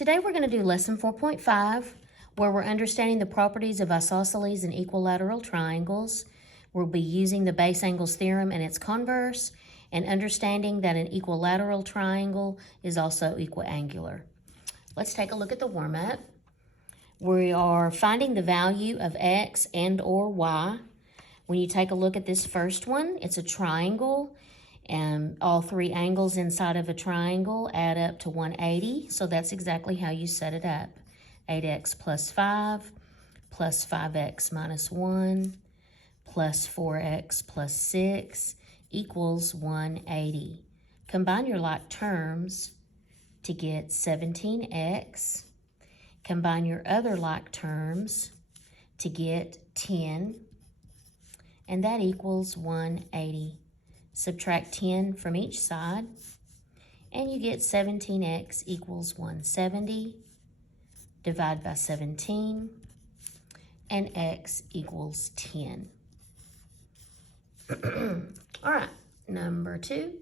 Today we're going to do lesson 4.5, where we're understanding the properties of isosceles and equilateral triangles. We'll be using the base angles theorem and its converse, and understanding that an equilateral triangle is also equiangular. Let's take a look at the warm-up. We are finding the value of x and or y. When you take a look at this first one, it's a triangle, and all three angles inside of a triangle add up to 180, so that's exactly how you set it up. 8x plus 5 plus 5x minus 1 plus 4x plus 6 equals 180. Combine your like terms to get 17x. Combine your other like terms to get 10, and that equals 180. Subtract 10 from each side, and you get 17x equals 170. Divide by 17, and x equals 10. All right, number 2.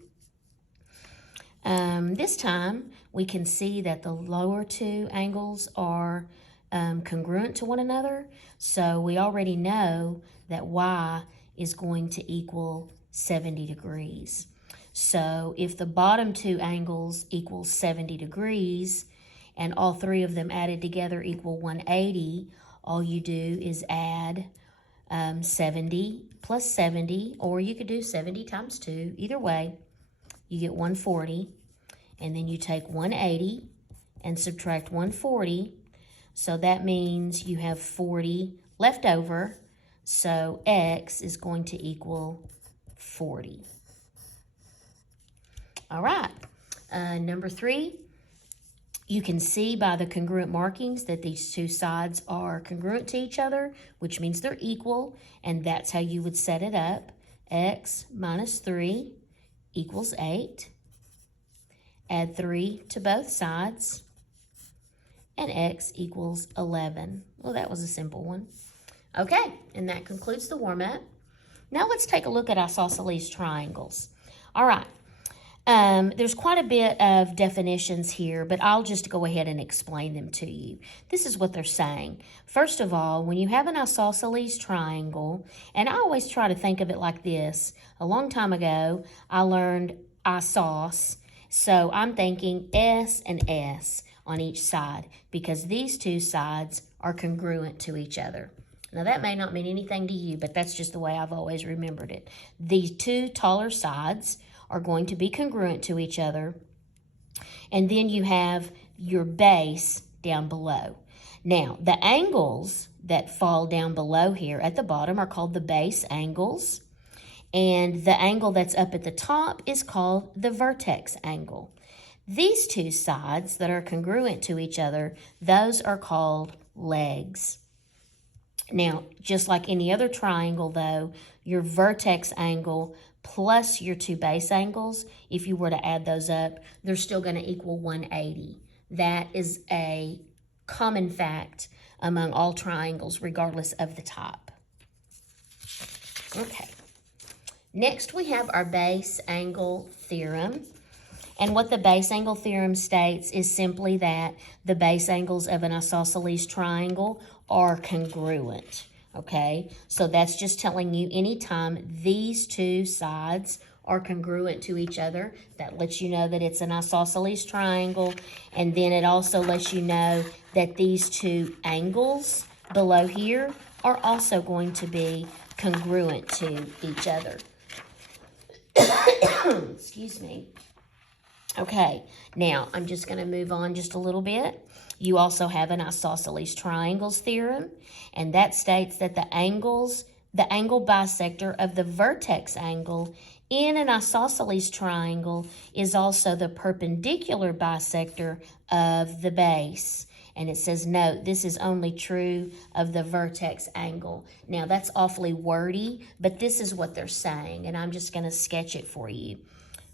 This time, we can see that the lower two angles are congruent to one another, so we already know that y is going to equal 70 degrees. So if the bottom two angles equal 70 degrees and all three of them added together equal 180, all you do is add 70 plus 70, or you could do 70 times 2. Either way, you get 140, and then you take 180 and subtract 140, so that means you have 40 left over, so x is going to equal 40. All right, number 3, you can see by the congruent markings that these two sides are congruent to each other, which means they're equal, and that's how you would set it up. X minus 3 equals 8. Add 3 to both sides, and x equals 11. Well, that was a simple one. Okay, and that concludes the warm-up. Now let's take a look at isosceles triangles. All right, there's quite a bit of definitions here, but I'll just go ahead and explain them to you. This is what they're saying. First of all, when you have an isosceles triangle, and I always try to think of it like this. A long time ago, I learned isos, so I'm thinking S and S on each side because these two sides are congruent to each other. Now, that may not mean anything to you, but that's just the way I've always remembered it. These two taller sides are going to be congruent to each other, and then you have your base down below. Now, the angles that fall down below here at the bottom are called the base angles, and the angle that's up at the top is called the vertex angle. These two sides that are congruent to each other, those are called legs. Now, just like any other triangle, though, your vertex angle plus your two base angles, if you were to add those up, they're still going to equal 180. That is a common fact among all triangles, regardless of the type. Okay. Next, we have our base angle theorem. And what the base angle theorem states is simply that the base angles of an isosceles triangle are congruent, okay? So that's just telling you anytime these two sides are congruent to each other, that lets you know that it's an isosceles triangle, and then it also lets you know that these two angles below here are also going to be congruent to each other. Excuse me. Okay, now I'm just going to move on just a little bit. You also have an isosceles triangles theorem, and that states that the angle bisector of the vertex angle in an isosceles triangle is also the perpendicular bisector of the base. And it says, note, this is only true of the vertex angle. Now, that's awfully wordy, but this is what they're saying, and I'm just going to sketch it for you.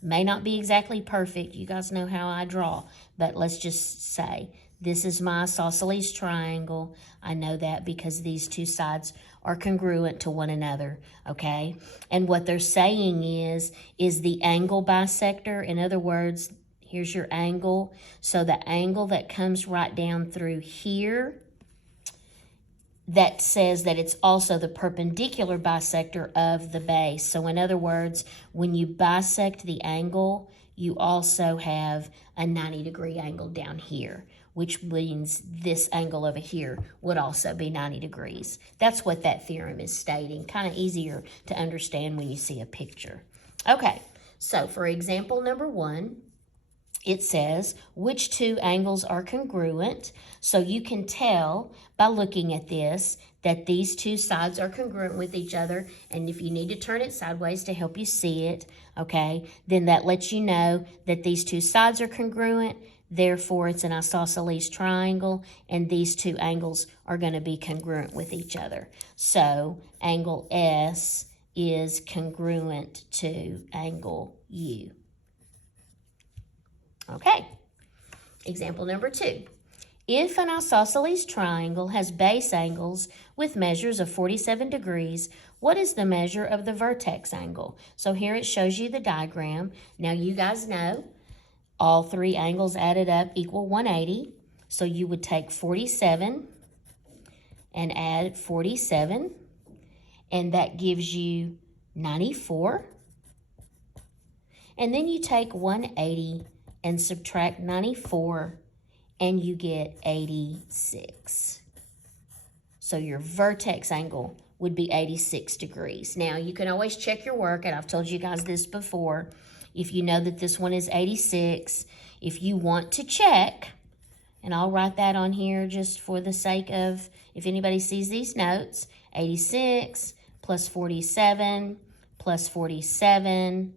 May not be exactly perfect. You guys know how I draw, but let's just say this is my isosceles triangle. I know that because these two sides are congruent to one another, okay? And what they're saying is the angle bisector, in other words, Here's your angle. So the angle that comes right down through here, that says that it's also the perpendicular bisector of the base. So in other words, when you bisect the angle, you also have a 90-degree angle down here, which means this angle over here would also be 90 degrees. That's what that theorem is stating. Kind of easier to understand when you see a picture. Okay, so for example number 1, it says, which two angles are congruent? So you can tell by looking at this that these two sides are congruent with each other. And if you need to turn it sideways to help you see it, okay, then that lets you know that these two sides are congruent. Therefore, it's an isosceles triangle, and these two angles are going to be congruent with each other. So angle S is congruent to angle U. Okay, example number 2. If an isosceles triangle has base angles with measures of 47 degrees, what is the measure of the vertex angle? So here it shows you the diagram. Now you guys know all 3 angles added up equal 180. So you would take 47 and add 47, and that gives you 94. And then you take 180 and subtract 94, and you get 86. So your vertex angle would be 86 degrees. Now, you can always check your work, and I've told you guys this before. If you know that this one is 86, if you want to check, and I'll write that on here just for the sake of, if anybody sees these notes, 86 plus 47 plus 47,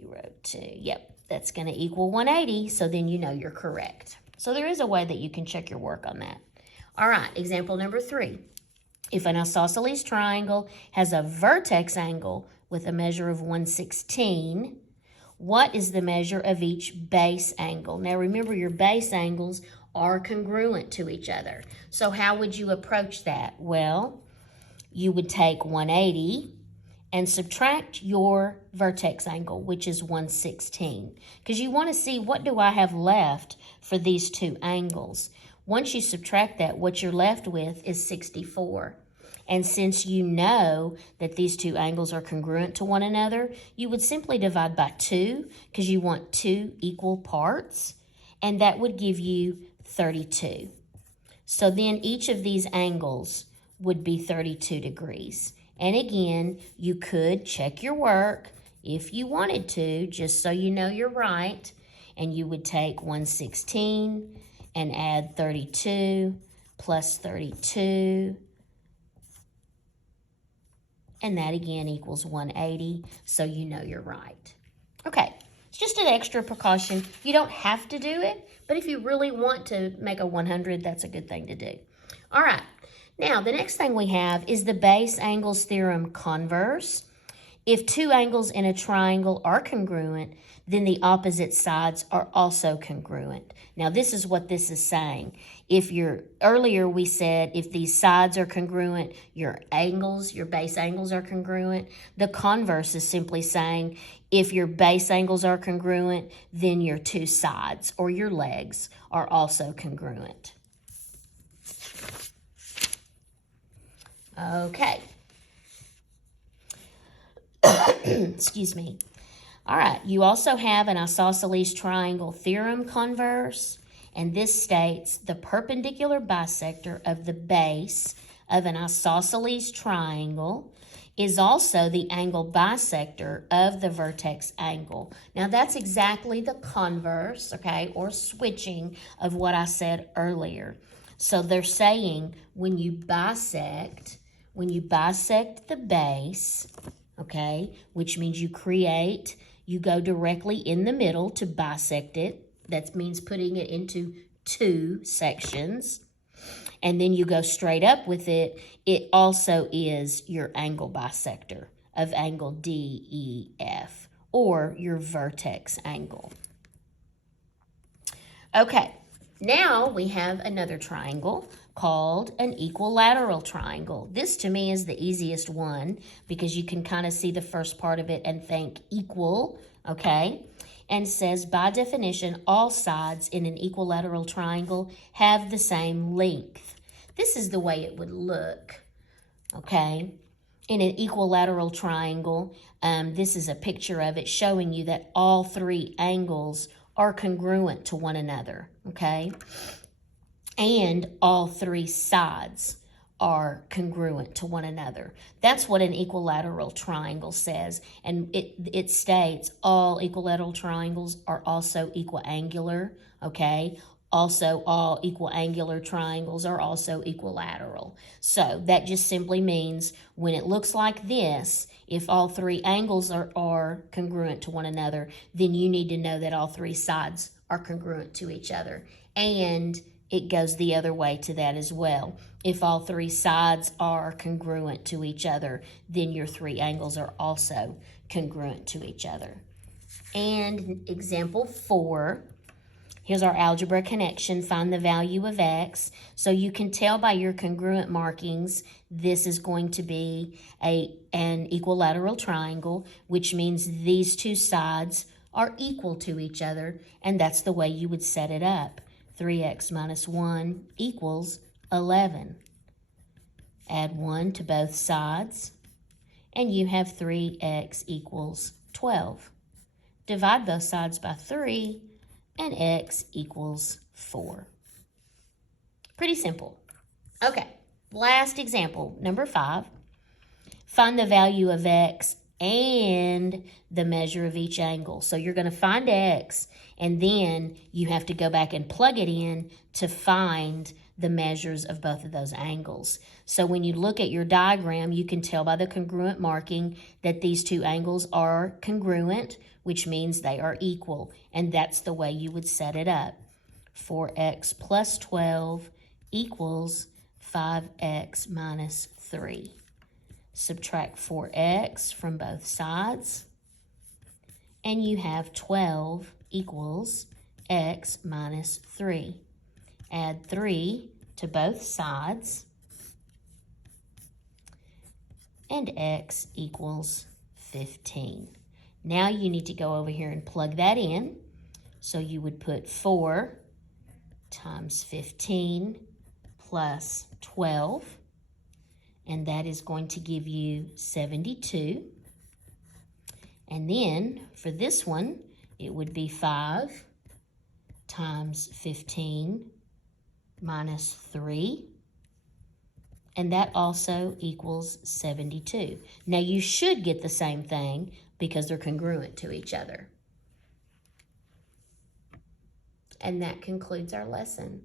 0, 2, yep. That's going to equal 180, so then you know you're correct. So there is a way that you can check your work on that. All right, example number 3. If an isosceles triangle has a vertex angle with a measure of 116, what is the measure of each base angle? Now remember, your base angles are congruent to each other. So how would you approach that? Well, you would take 180 and subtract your vertex angle, which is 116, because you want to see what do I have left for these two angles. Once you subtract that, what you're left with is 64. And since you know that these two angles are congruent to one another, you would simply divide by 2, because you want 2 equal parts, and that would give you 32. So then each of these angles would be 32 degrees. And again, you could check your work if you wanted to, just so you know you're right. And you would take 116 and add 32 plus 32. And that again equals 180, so you know you're right. Okay, it's just an extra precaution. You don't have to do it, but if you really want to make a 100, that's a good thing to do. All right. Now, the next thing we have is the base angles theorem converse. If two angles in a triangle are congruent, then the opposite sides are also congruent. Now, this is what this is saying. Earlier we said if these sides are congruent, your base angles are congruent. The converse is simply saying if your base angles are congruent, then your two sides or your legs are also congruent. Okay. Excuse me. All right, you also have an isosceles triangle theorem converse, and this states the perpendicular bisector of the base of an isosceles triangle is also the angle bisector of the vertex angle. Now, that's exactly the converse, okay, or switching of what I said earlier. So they're saying when you bisect the base, okay, which means you go directly in the middle to bisect it. That means putting it into 2 sections. And then you go straight up with it. It also is your angle bisector of angle DEF, or your vertex angle. Okay, now we have another triangle called an equilateral triangle. This to me is the easiest one because you can kind of see the first part of it and think equal, okay? and says, by definition, all sides in an equilateral triangle have the same length. This is the way it would look, okay? In an equilateral triangle, this is a picture of it showing you that all three angles are congruent to one another, okay? And all three sides are congruent to one another. That's what an equilateral triangle says. And it states all equilateral triangles are also equiangular, okay? Also, all equiangular triangles are also equilateral. So that just simply means when it looks like this, if all three angles are congruent to one another, then you need to know that all three sides are congruent to each other. And it goes the other way to that as well. If all three sides are congruent to each other, then your three angles are also congruent to each other. And example 4, here's our algebra connection. Find the value of x. So you can tell by your congruent markings, this is going to be an equilateral triangle, which means these two sides are equal to each other, and that's the way you would set it up. 3x minus 1 equals 11. Add 1 to both sides, and you have 3x equals 12. Divide both sides by 3, and x equals 4. Pretty simple. Okay, last example, number 5. Find the value of x and the measure of each angle. So you're going to find x, and then you have to go back and plug it in to find the measures of both of those angles. So when you look at your diagram, you can tell by the congruent marking that these two angles are congruent, which means they are equal, and that's the way you would set it up. 4x plus 12 equals 5x minus 3. Subtract 4x from both sides, and you have 12 equals x minus 3. Add 3 to both sides, and x equals 15. Now you need to go over here and plug that in. So you would put 4 times 15 plus 12, and that is going to give you 72. And then for this one, it would be 5 times 15 minus 3, and that also equals 72. Now you should get the same thing because they're congruent to each other. And that concludes our lesson.